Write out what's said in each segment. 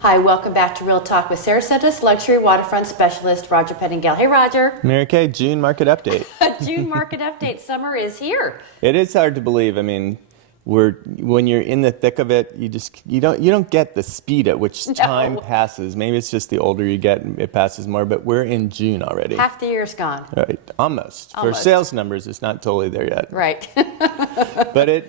Hi, welcome back to Real Talk with Saracenda's luxury waterfront specialist, Roger Pettingell. Hey, Roger. Mary Kay, June market update. June market update. Summer is here. It is hard to believe. I mean, when you're in the thick of it, you don't get the speed at which time passes. Maybe it's just the older you get, it passes more. But we're in June already. Half the year's gone. Right, almost. For sales numbers, it's not totally there yet. Right. But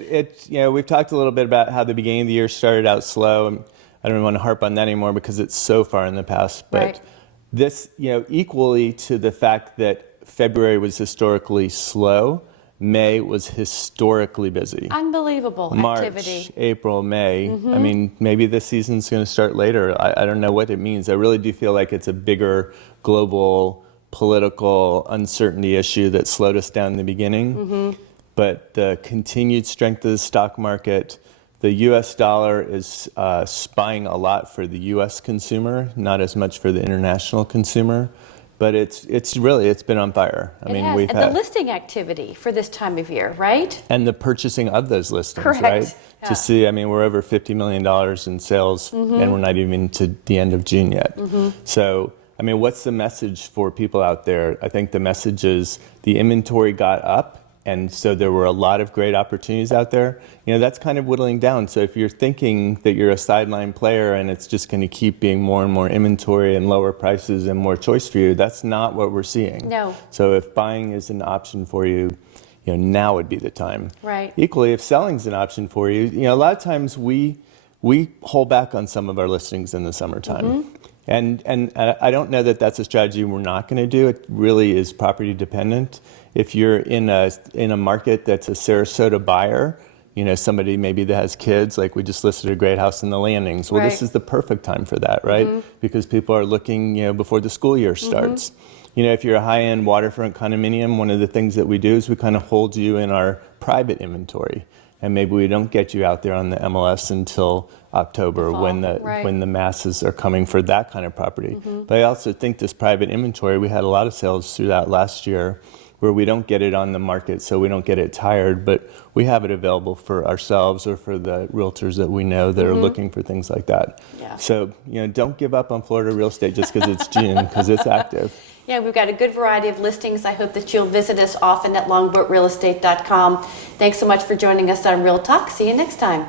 we've talked a little bit about how the beginning of the year started out slow. I don't want to harp on that anymore because it's so far in the past. But this, equally to the fact that February was historically slow, May was historically busy. Unbelievable activity. March, April, May. I mean, maybe this season's going to start later. I don't know what it means. I really do feel like it's a bigger global political uncertainty issue that slowed us down in the beginning. But the continued strength of the stock market, the U.S. dollar is spying a lot for the U.S. consumer, not as much for the international consumer. But it's been on fire. I mean, we've had the listing activity for this time of year, right? And the purchasing of those listings, correct, right? Yeah. To see, I mean, we're over $50 million in sales, and we're not even to the end of June yet. So, I mean, what's the message for people out there? I think the message is the inventory got up. And so there were a lot of great opportunities out there. That's kind of whittling down. So if you're thinking that you're a sideline player and it's just going to keep being more and more inventory and lower prices and more choice for you, that's not what we're seeing. No. So if buying is an option for you, now would be the time. Right. Equally, if selling's an option for you, a lot of times we hold back on some of our listings in the summertime. And I don't know that that's a strategy we're not going to do. It really is property dependent. If you're in a market that's a Sarasota buyer, somebody maybe that has kids, like we just listed a great house in the Landings. Well, this is the perfect time for that, right? Because people are looking, before the school year starts. If you're a high-end waterfront condominium, one of the things that we do is we kind of hold you in our private inventory. And maybe we don't get you out there on the MLS until October when the masses are coming for that kind of property. But I also think this private inventory, we had a lot of sales through that last year where we don't get it on the market, so we don't get it tired, but we have it available for ourselves or for the realtors that we know that are looking for things like that. Yeah. So, don't give up on Florida real estate just because it's June, because it's active. Yeah, we've got a good variety of listings. I hope that you'll visit us often at longboatrealestate.com. Thanks so much for joining us on Real Talk. See you next time.